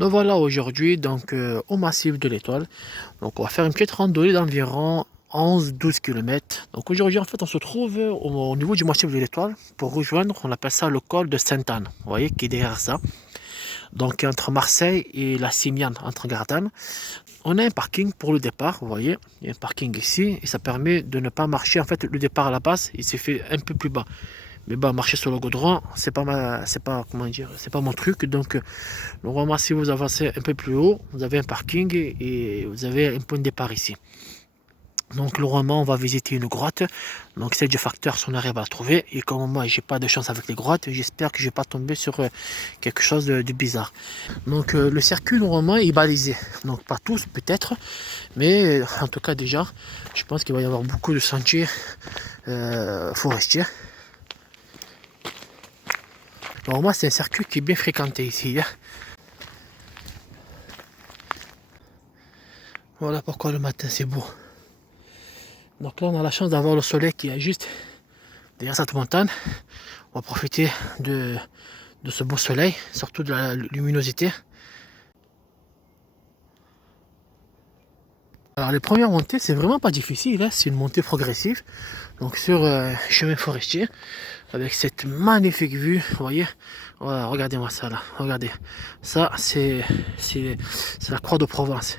Nous voilà aujourd'hui donc au massif de l'Étoile. Donc on va faire une petite randonnée d'environ 11-12 km. Donc aujourd'hui en fait on se trouve au niveau du massif de l'Étoile pour rejoindre, on appelle ça le col de Sainte-Anne. Vous voyez qui est derrière ça. Donc entre Marseille et la Simiane, entre Gardanne. On a un parking pour le départ, vous voyez. Il y a un parking ici et ça permet de ne pas marcher. En fait le départ à la base il s'est fait un peu plus bas. Mais bah marcher sur le goudron, comment dire, c'est pas mon truc. Donc normalement si vous avancez un peu plus haut, vous avez un parking et vous avez un point de départ ici. Donc normalement on va visiter une grotte. Donc c'est du facteur si on arrive à la trouver. Et comme moi j'ai pas de chance avec les grottes, j'espère que je vais pas tomber sur quelque chose de bizarre. Donc le circuit normalement est balisé. Donc pas tous peut-être, mais en tout cas déjà, je pense qu'il va y avoir beaucoup de sentiers forestiers. Normalement c'est un circuit qui est bien fréquenté ici. Hein. Voilà pourquoi le matin c'est beau. Donc là on a la chance d'avoir le soleil qui est juste derrière cette montagne. On va profiter de ce beau soleil, surtout de la luminosité. Alors les premières montées c'est vraiment pas difficile, hein. C'est une montée progressive. Donc sur chemin forestier, avec cette magnifique vue, vous voyez. Voilà, regardez-moi ça là, regardez. Ça c'est la croix de Provence.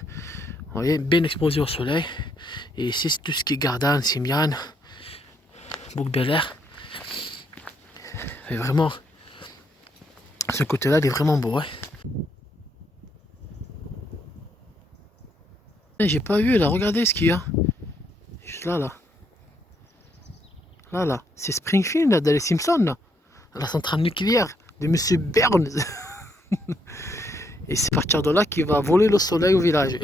Vous voyez, bien exposé au soleil. Et ici c'est tout ce qui est Gardanne, Simiane, Bouc-Bel-Air. Et vraiment, ce côté-là, il est vraiment beau. Hein. J'ai pas vu là, regardez ce qu'il y a. Juste là, là. Là, là. C'est Springfield, là, dans les Simpsons, là. La centrale nucléaire de Monsieur Burns. Et c'est à partir de là qu'il va voler le soleil au village.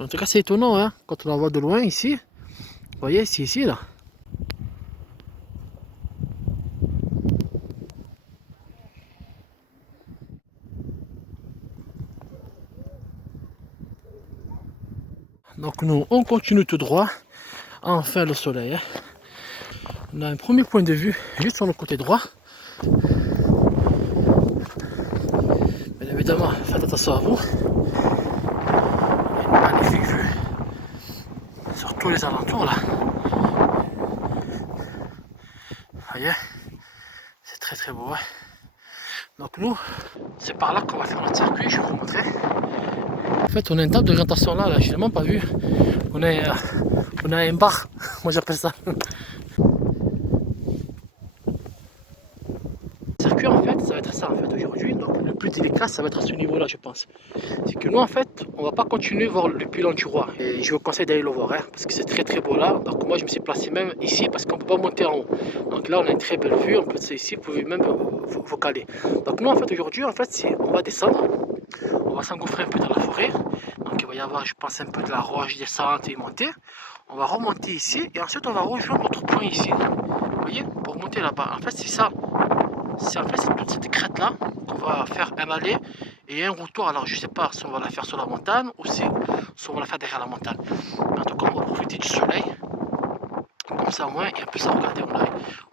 En tout cas, c'est étonnant, hein, quand on la voit de loin ici. Vous voyez, c'est ici, là. Donc nous, on continue tout droit. Enfin le soleil. Hein. On a un premier point de vue juste sur le côté droit. Bien évidemment, faites attention à vous. Une magnifique vue sur tous les alentours là. Vous voyez, c'est très très beau. Hein. Donc nous, c'est par là qu'on va faire notre circuit, je vais vous montrer. En fait, on a une table de orientation là, je n'ai même pas vu. On a un bar, moi j'appelle ça. Le circuit en fait, ça va être ça en fait aujourd'hui. Donc le plus délicat, ça va être à ce niveau-là, je pense. C'est que nous en fait, on va pas continuer voir le pilon du roi. Et je vous conseille d'aller le voir, hein, parce que c'est très très beau là. Donc moi je me suis placé même ici parce qu'on peut pas monter en haut. Donc là on a une très belle vue, on peut ici, vous pouvez même vous caler. Donc nous en fait aujourd'hui, en fait, on va descendre, on va s'engouffrer un peu dans la forêt. Donc il va y avoir, je pense, un peu de la roche descente et montée. On va remonter ici et ensuite on va rejoindre notre point ici. Vous voyez, pour monter là-bas. En fait c'est ça. C'est toute cette crête là qu'on va faire un aller et un retour. Alors je sais pas si on va la faire sur la montagne ou si on va la faire derrière la montagne. En tout cas on va profiter du soleil. Comme ça au moins, et en plus regardez,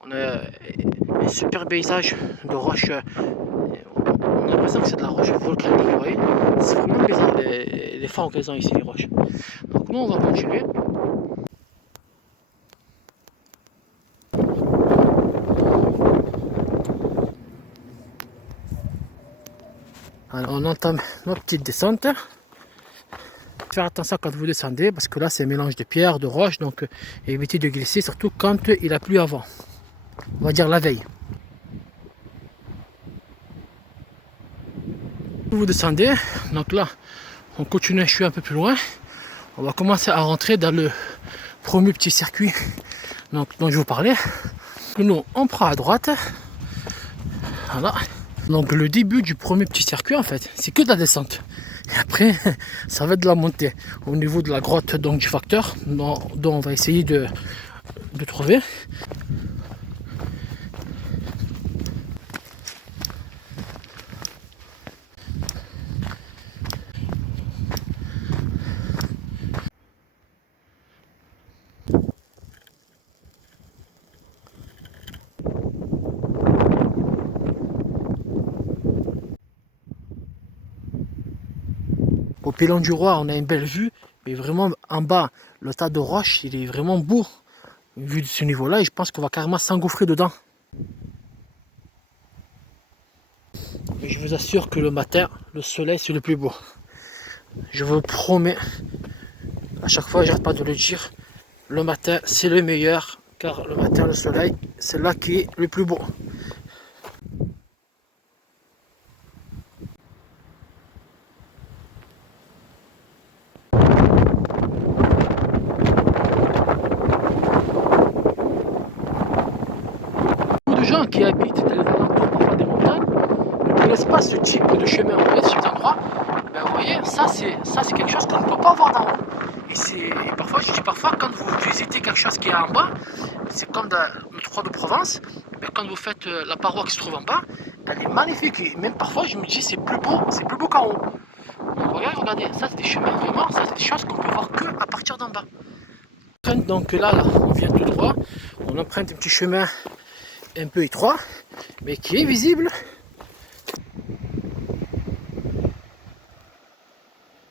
on a un super paysage de roches. On a l'impression que c'est de la roche volcanique, vous voyez. C'est vraiment bizarre les formes qu'elles ont ici, les roches. Donc nous on va continuer. Alors on entame notre petite descente. Faire attention quand vous descendez parce que là c'est un mélange de pierres, de roches, donc évitez de glisser, surtout quand il a plu avant. On va dire la veille. Vous descendez, donc là on continue, je suis un peu plus loin. On va commencer à rentrer dans le premier petit circuit donc, dont je vous parlais. Nous on prend à droite. Voilà. Donc le début du premier petit circuit en fait, c'est que de la descente. Et après, ça va être de la montée au niveau de la grotte donc, du facteur dont on va essayer de trouver. Au Pilon du Roi, on a une belle vue, mais vraiment en bas, le tas de roches, il est vraiment beau. Vu de ce niveau-là, et je pense qu'on va carrément s'engouffrer dedans. Et je vous assure que le matin, le soleil, c'est le plus beau. Je vous promets, à chaque fois, j'arrête pas de le dire, le matin, c'est le meilleur, car le matin, le soleil, c'est là qui est le plus beau. Beaucoup de gens qui habitent dans les alentours parfois des montagnes ne connaissent pas ce type de chemin. Vous voyez, ce type d'endroit, ben, vous voyez, ça c'est quelque chose qu'on ne peut pas voir d'en haut. Et parfois, je dis parfois, quand vous visitez quelque chose qui est en bas, c'est comme dans le 3 de Provence, ben, quand vous faites la paroi qui se trouve en bas, elle est magnifique. Et même parfois, je me dis, c'est plus beau qu'en haut. Donc regardez, ça c'est des chemins vraiment, ça c'est des choses qu'on peut voir que à partir d'en bas. Donc là, on vient tout droit, on emprunte un petit chemin un peu étroit, mais qui est visible.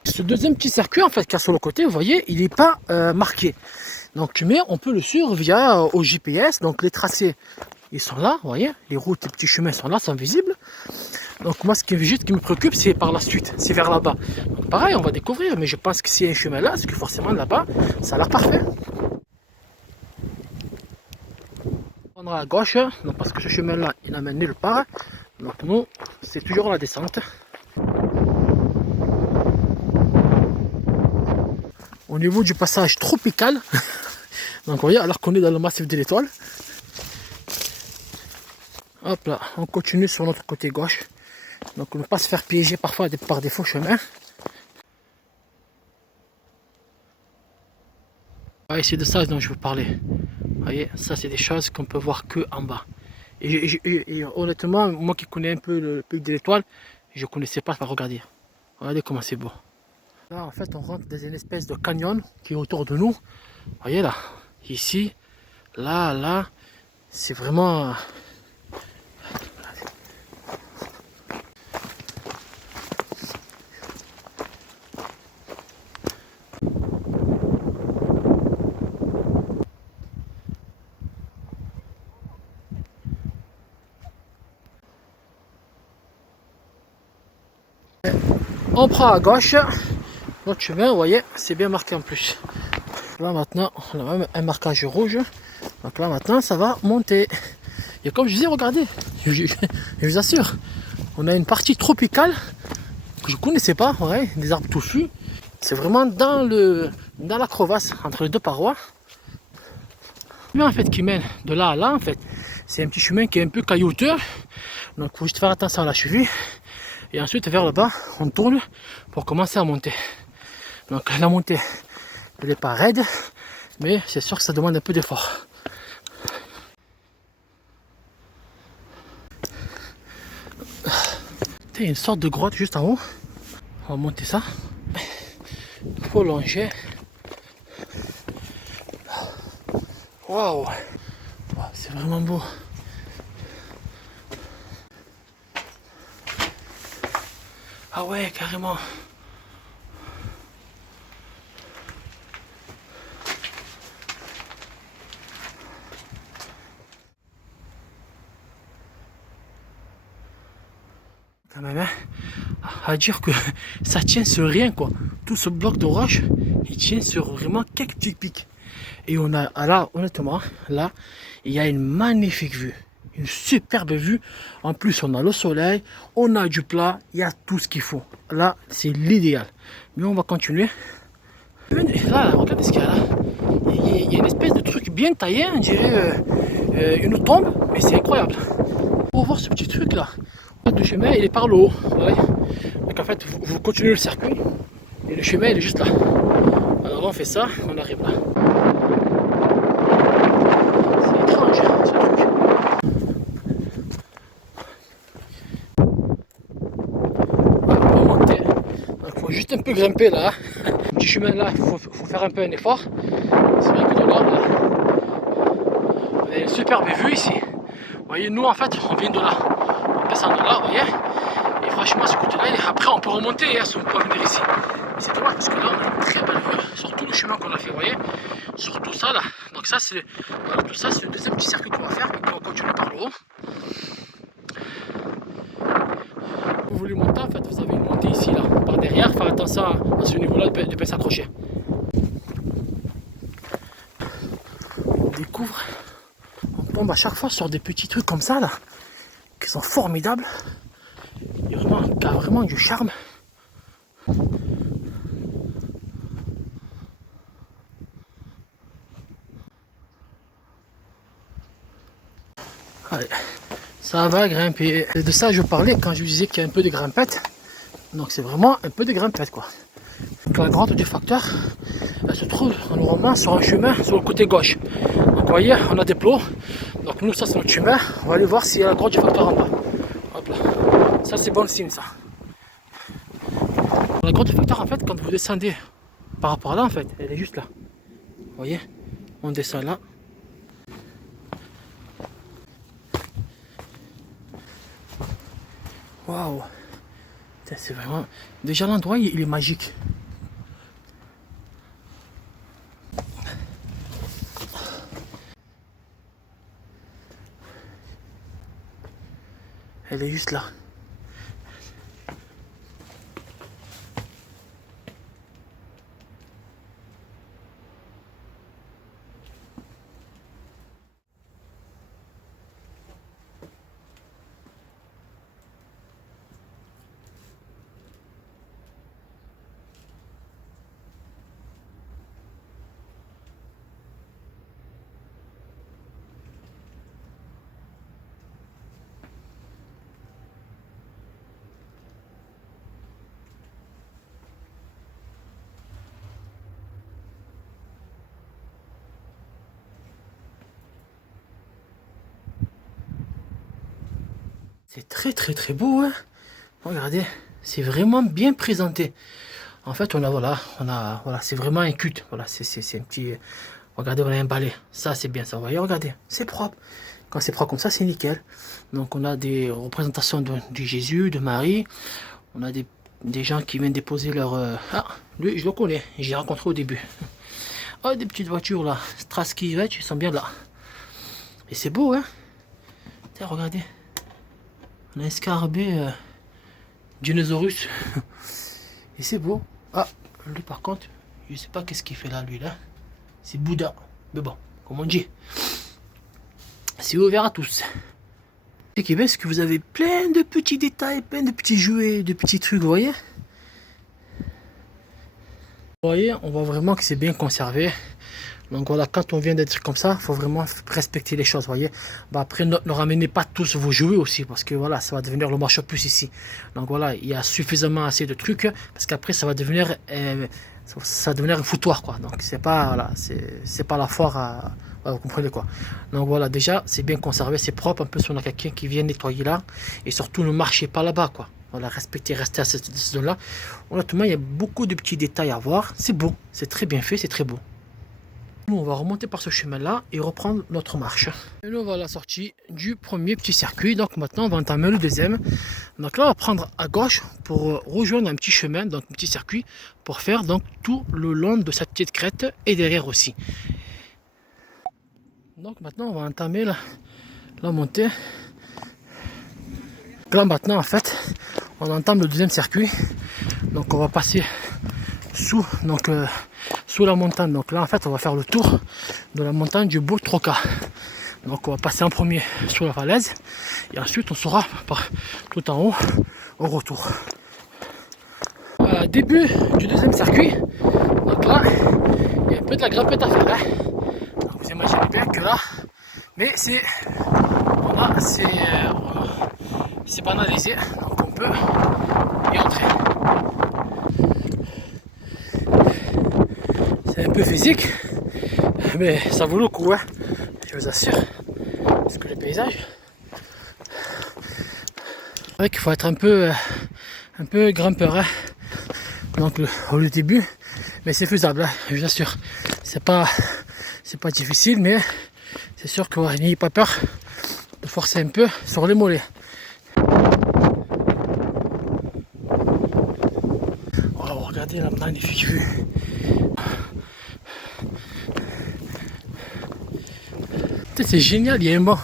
Ce deuxième petit circuit en fait qui est sur le côté, vous voyez, il n'est pas marqué. Donc mais on peut le suivre via au GPS. Donc les tracés, ils sont là, vous voyez, les routes, les petits chemins sont là, sont visibles. Donc moi ce qui me préoccupe, c'est par la suite, c'est vers là-bas. Donc pareil, on va découvrir, mais je pense que s'il y a un chemin là, c'est que forcément là-bas, ça a l'air parfait. On prendra à gauche, donc parce que ce chemin là, il n'amène nulle part. Donc nous, c'est toujours la descente. Au niveau du passage tropical, donc vous voyez, alors qu'on est dans le massif de l'Étoile, hop là, on continue sur notre côté gauche, donc on ne peut pas se faire piéger parfois par des faux chemins. Ah, c'est de ça dont je vous parlais. Vous voyez, ça c'est des choses qu'on peut voir que en bas. Et honnêtement, moi qui connais un peu le pays de l'Étoile, je ne connaissais pas, regardez. Regardez comment c'est beau. Là, en fait, on rentre dans une espèce de canyon qui est autour de nous. Vous voyez là, ici, là, c'est vraiment... On prend à gauche, notre chemin, vous voyez, c'est bien marqué en plus. Là maintenant, on a même un marquage rouge. Donc là maintenant, ça va monter. Et comme je disais, regardez, je vous assure, on a une partie tropicale que je ne connaissais pas, ouais, des arbres touffus. C'est vraiment dans la crevasse entre les deux parois. Le chemin en fait qui mène de là à là, en fait, c'est un petit chemin qui est un peu caillouteux. Donc il faut juste faire attention à la cheville. Et ensuite vers le bas, on tourne pour commencer à monter. Donc la montée, elle n'est pas raide, mais c'est sûr que ça demande un peu d'effort. Il y a une sorte de grotte juste en haut. On va monter ça. Il faut longer. Waouh! C'est vraiment beau. Ah ouais, carrément. Quand même, hein, à dire que ça tient sur rien, quoi. Tout ce bloc de roche, il tient sur vraiment quelques petits pics. Et on a là, honnêtement, là, il y a une magnifique vue. Une superbe vue. En plus, on a le soleil, on a du plat, il y a tout ce qu'il faut. Là, c'est l'idéal. Mais on va continuer. Là, regardez ce qu'il y a là. Il y a une espèce de truc bien taillé, on dirait une tombe, mais c'est incroyable. Pour voir ce petit truc là, le chemin il est par le haut. Ouais. Donc en fait, vous continuez le circuit et le chemin il est juste là. Alors on fait ça, on arrive là. C'est étrange ce truc. Voilà, on va monter. Il faut juste un peu grimper là. Le petit chemin là, il faut faire un peu un effort. C'est vrai que de là, on a une superbe vue ici. Vous voyez, nous en fait, on vient de là. On descend de là, vous voyez. Et franchement, ce côté-là, il est après on peut remonter si on peut venir ici. C'est dommage parce que là on a une très belle vue sur tout le chemin qu'on a fait, vous voyez, sur tout ça là. Donc ça c'est voilà, tout ça, c'est le deuxième petit circuit qu'on va faire et puis on continue par le haut. Vous voulez monter, en fait vous avez une montée ici là, par derrière, faire attention à ce niveau là de bien s'accrocher. On découvre, on tombe à chaque fois sur des petits trucs comme ça là, qui sont formidables. Il y a vraiment du charme. Allez, ça va grimper. Et de ça je parlais quand je vous disais qu'il y a un peu de grimpette. Donc c'est vraiment un peu de grimpette quoi. Donc la grotte du facteur, elle se trouve normalement sur un chemin sur le côté gauche. Donc vous voyez, on a des plots. Donc nous ça c'est notre chemin. On va aller voir s'il y a la grotte du facteur en bas. Hop là. Ça c'est bon signe ça. La grotte du facteur en fait quand vous descendez par rapport à là en fait, elle est juste là. Vous voyez, on descend là. Waouh, c'est vraiment... Déjà l'endroit il est magique. Elle est juste là. C'est très beau, hein. Regardez, c'est vraiment bien présenté. En fait, voilà, c'est vraiment un culte. Voilà, c'est un petit. Regardez, on a un balai. Ça, c'est bien ça. Vous voyez, regardez, c'est propre. Quand c'est propre comme ça, c'est nickel. Donc, on a des représentations de Jésus, de Marie. On a des gens qui viennent déposer leur. Ah, lui, je le connais. J'ai rencontré au début. Oh, des petites voitures là. Straski, ils sont bien là. Et c'est beau, hein. Tiens, regardez. On a un scarabée Dinosaurus. Et c'est beau. Ah, lui par contre, je sais pas qu'est-ce qu'il fait là, lui là. C'est Bouddha. Mais bon, comme on dit, c'est ouvert à tous. Ce qui est bien, c'est que vous avez plein de petits détails, plein de petits jouets, de petits trucs, vous voyez. Vous voyez, on voit vraiment que c'est bien conservé. Donc voilà, quand on vient d'être comme ça, il faut vraiment respecter les choses, vous voyez. Bah après, ne ramenez pas tous vos jouets aussi, parce que voilà, ça va devenir le marché plus ici. Donc voilà, il y a suffisamment assez de trucs, parce qu'après, ça va devenir un foutoir, quoi. Donc c'est pas, voilà, c'est pas la foire voilà, vous comprenez quoi. Donc voilà, déjà, c'est bien conservé, c'est propre. En plus, on a quelqu'un qui vient nettoyer là, et surtout, ne marchez pas là-bas, quoi. Voilà, respectez, restez à cette zone-là. Honnêtement, il y a beaucoup de petits détails à voir. C'est beau, c'est très bien fait, c'est très beau. Nous, on va remonter par ce chemin-là et reprendre notre marche. Et nous, on va à la sortie du premier petit circuit. Donc maintenant, on va entamer le deuxième. Donc là, on va prendre à gauche pour rejoindre un petit chemin, donc un petit circuit, pour faire donc tout le long de cette petite crête et derrière aussi. Donc maintenant, on va entamer la montée. Là maintenant, en fait, on entame le deuxième circuit. Donc on va passer sous la montagne. Donc là en fait on va faire le tour de la montagne du Beau Troca. Donc on va passer en premier sur la falaise et ensuite on sera tout en haut au retour. Début du deuxième circuit. Donc là il y a un peu de la grimpette à faire. Hein. Donc, vous imaginez bien que là, mais c'est banalisé, donc on peut y entrer. C'est un peu physique, mais ça vaut le coup, hein, je vous assure. Parce que le paysage, c'est vrai qu'il faut être un peu grimpeur, hein. Donc le début, mais c'est faisable, hein, je vous assure. C'est pas difficile, mais c'est sûr que n'ayez pas peur de forcer un peu sur les mollets. regardez la magnifique vue. C'est génial, il y a un banc.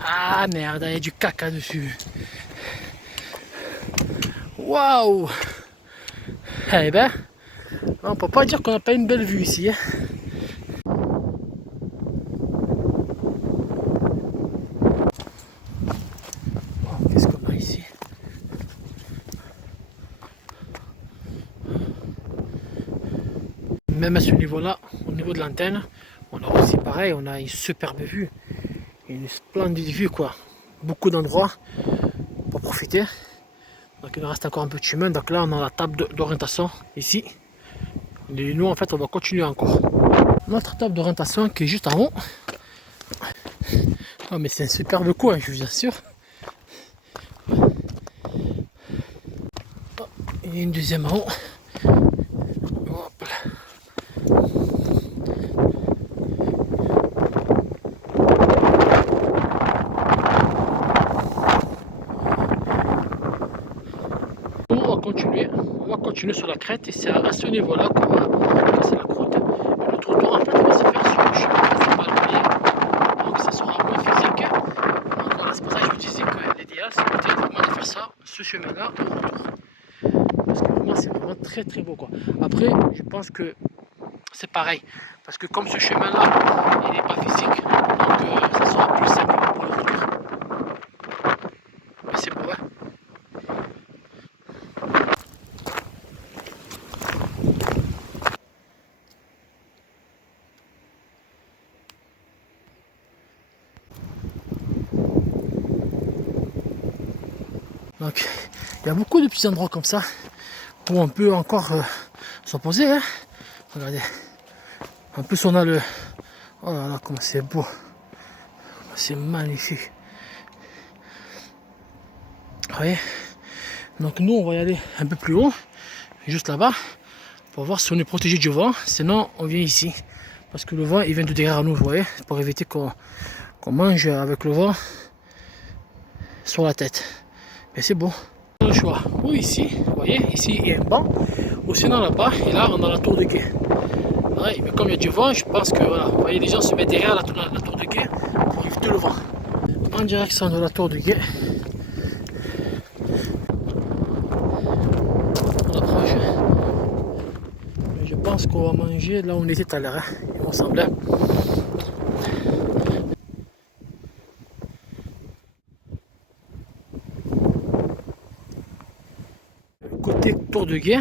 Ah merde, il y a du caca dessus. Waouh! Eh ben, on peut pas dire qu'on n'a pas une belle vue ici. Hein. Oh, qu'est-ce qu'on a ici? Même à ce niveau-là, au niveau de l'antenne, on a aussi pareil, on a une superbe vue. Une splendide vue quoi. Beaucoup d'endroits pour profiter. Donc il nous reste encore un peu de chemin. Donc là on a la table d'orientation ici. Et nous en fait on va continuer encore. Notre table d'orientation qui est juste en haut. Oh mais c'est un superbe coin, je vous assure. Oh, il y a une deuxième en haut. Hop là. On va continuer sur la crête et c'est à ce niveau-là qu'on va passer la croûte. Et le trottoir en fait va se faire sur le chemin principal. Donc ça sera moins physique. Donc voilà, c'est pour ça que je vous disais que l'idéal c'est peut-être vraiment de faire ça, ce chemin-là, au retour. Parce que vraiment c'est vraiment très très beau quoi. Après je pense que c'est pareil. Parce que comme ce chemin-là il n'est pas physique, donc ça sera plus simple pour le retour. Mais c'est beau hein. Donc il y a beaucoup de petits endroits comme ça où on peut encore s'en poser. Hein. Regardez. En plus on a le... Oh là là comment c'est beau. C'est magnifique. Vous voyez. Donc nous on va y aller un peu plus haut. Juste là-bas. Pour voir si on est protégé du vent. Sinon on vient ici. Parce que le vent il vient de derrière nous. Vous voyez. Pour éviter qu'on mange avec le vent sur la tête. Mais c'est beau. Le choix, ou ici, vous voyez, ici il y a un banc, ou sinon là-bas, et là on a la tour de guet. Ouais, mais comme il y a du vent, je pense que voilà, vous voyez, les gens se mettent derrière la tour de guet pour éviter le vent. En direction de la tour de guet, on approche. Mais je pense qu'on va manger là où on était tout à l'heure, hein, il me semblait. Côté tour de guet,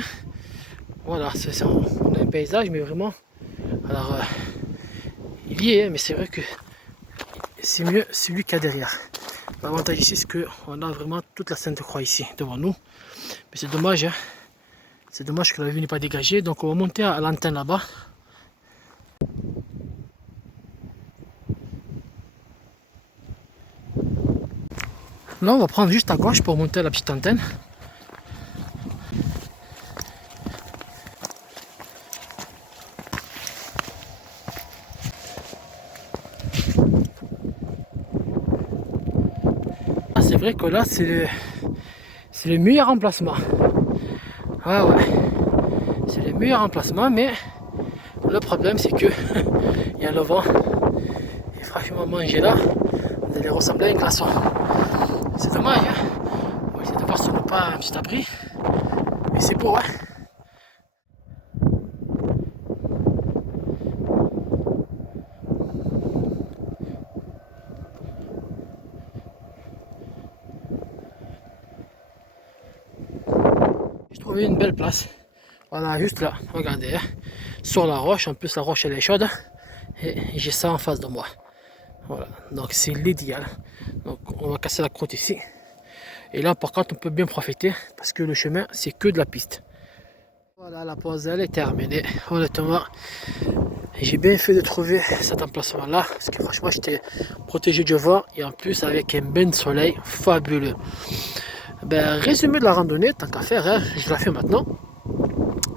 voilà, c'est ça, on a un paysage, mais vraiment, alors il y est, mais c'est vrai que c'est mieux celui qu'il y a derrière. L'avantage ici, c'est qu'on a vraiment toute la Sainte-Croix ici devant nous, mais c'est dommage, hein. C'est dommage que la vue n'est pas dégagée, donc on va monter à l'antenne là-bas. Là, on va prendre juste à gauche pour monter à la petite antenne. C'est vrai que là c'est le meilleur emplacement. Ah ouais, c'est le meilleur emplacement, mais le problème c'est que il y a le vent. Et franchement manger là, vous allez ressembler à un glaçon. C'est dommage, hein. On va essayer de voir si on n'a pas un petit abri. Mais c'est beau, hein. J'ai trouvé une belle place. Voilà, juste là, regardez, hein, sur la roche. En plus, la roche elle est chaude. Et j'ai ça en face de moi. Voilà, donc c'est l'idéal. Donc on va casser la croûte ici. Et là, par contre, on peut bien profiter parce que le chemin, c'est que de la piste. Voilà, la pause, elle est terminée. Honnêtement, j'ai bien fait de trouver cet emplacement là parce que franchement, j'étais protégé du vent et en plus avec un bain de soleil fabuleux. Ben, résumé de la randonnée, tant qu'à faire, hein, je la fais maintenant.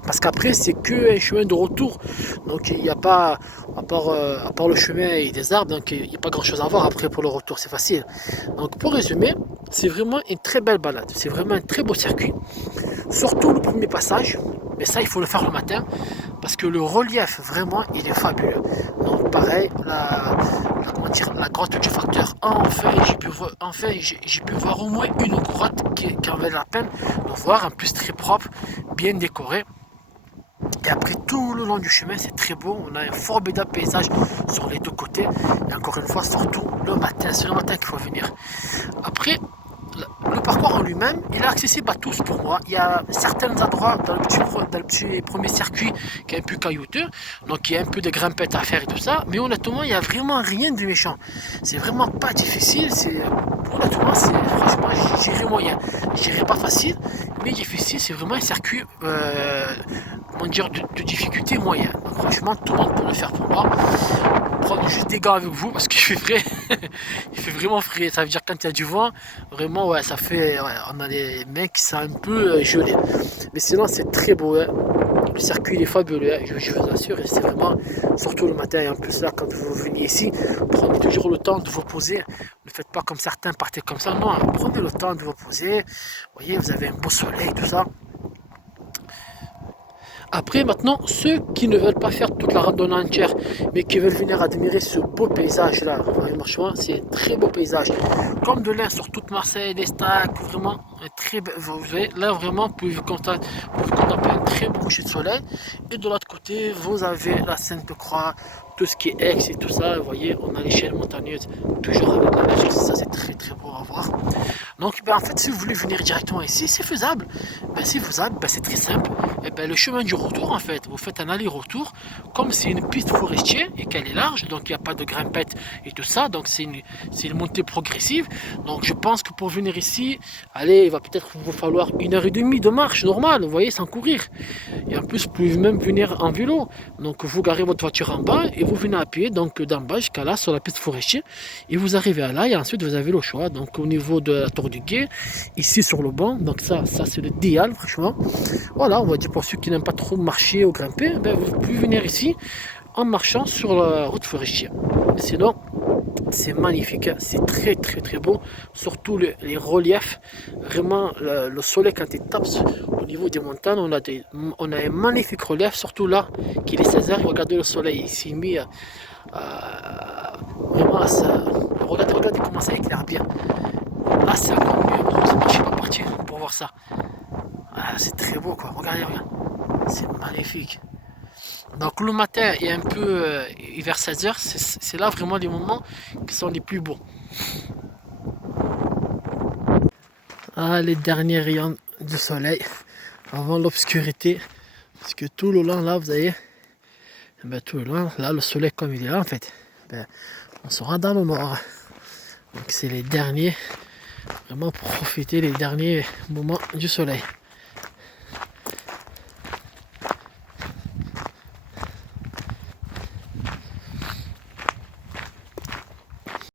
Parce qu'après, c'est que un chemin de retour. Donc, il n'y a pas, à part le chemin et des arbres, donc il n'y a pas grand chose à voir après pour le retour, c'est facile. Donc, pour résumer, c'est vraiment une très belle balade. C'est vraiment un très beau circuit. Surtout le premier passage. Mais ça, il faut le faire le matin parce que le relief, vraiment, il est fabuleux. Donc pareil, la grotte du facteur, enfin j'ai pu voir au moins une grotte qui en valait la peine de voir, en plus très propre, bien décorée. Et après, tout le long du chemin, c'est très beau. On a un formidable paysage sur les deux côtés. Et encore une fois, surtout le matin, c'est le matin qu'il faut venir. Après, le parcours en lui-même, il est accessible à tous pour moi. Il y a certains endroits dans le petit premier circuit qui est un peu caillouteux, donc il y a un peu de grimpettes à faire et tout ça, mais honnêtement, il n'y a vraiment rien de méchant. C'est vraiment pas difficile, honnêtement, franchement, j'irai moyen. J'irai pas facile, mais difficile, c'est vraiment un circuit, comment dire, de difficulté moyenne. Donc, franchement, tout le monde peut le faire pour moi. Prenez juste des gants avec vous parce qu'il fait frais. Il fait vraiment frais. Ça veut dire quand il y a du vent, vraiment, ouais, ça fait. Ouais, on a les mecs qui sont un peu gelés. Mais sinon, c'est très beau. Hein. Le circuit il est fabuleux, hein. Je vous assure. Et c'est vraiment, surtout le matin. Et en plus, là, quand vous venez ici, prenez toujours le temps de vous poser. Ne faites pas comme certains, partez comme ça. Non, prenez le temps de vous poser. Vous voyez, vous avez un beau soleil, tout ça. Après, maintenant, ceux qui ne veulent pas faire toute la randonnée entière, mais qui veulent venir admirer ce beau paysage-là, franchement, c'est un très beau paysage. Comme de l'Ain sur toute Marseille, les stacks, vraiment, vous voyez, là, vraiment, vous pouvez contempler un très beau coucher de soleil. Et de l'autre côté, vous avez la Sainte-Croix, tout ce qui est Aix et tout ça. Vous voyez, on a l'échelle montagneuse, toujours avec la neige, ça c'est très très beau à voir. Donc, en fait, si vous voulez venir directement ici, c'est faisable. C'est faisable, c'est très simple. Et le chemin du retour, en fait, vous faites un aller-retour, comme c'est une piste forestière et qu'elle est large, donc il n'y a pas de grimpette et tout ça, donc c'est une montée progressive. Donc, je pense que pour venir ici, allez, il va peut-être vous falloir 1h30 de marche normale, vous voyez, sans courir. Et en plus, vous pouvez même venir en vélo. Donc, vous garez votre voiture en bas et vous venez à pied, donc d'en bas jusqu'à là, sur la piste forestière, et vous arrivez à là, et ensuite vous avez le choix. Donc, au niveau de la tour du guet, ici sur le banc, donc ça c'est le idéal, franchement. Voilà, on va dire pour ceux qui n'aiment pas trop marcher ou grimper, vous pouvez venir ici en marchant sur la route forestière. Sinon, c'est magnifique, c'est très très très beau, surtout les reliefs. Vraiment, le soleil quand il tape au niveau des montagnes, on a un magnifique relief, surtout là, qu'il est 16h, regardez le soleil, il s'est mis vraiment, regardez comment ça éclaire bien. Là, c'est encore mieux, je ne suis pas parti pour voir ça. Ah, c'est très beau quoi, regardez, c'est magnifique. Donc le matin et un peu vers 16h, c'est là vraiment les moments qui sont les plus beaux. Ah, les derniers rayons du soleil avant l'obscurité. Parce que tout le long là, vous voyez, tout le long, là le soleil comme il est là en fait, on sera dans le noir. Donc c'est les derniers, vraiment profiter les derniers moments du soleil.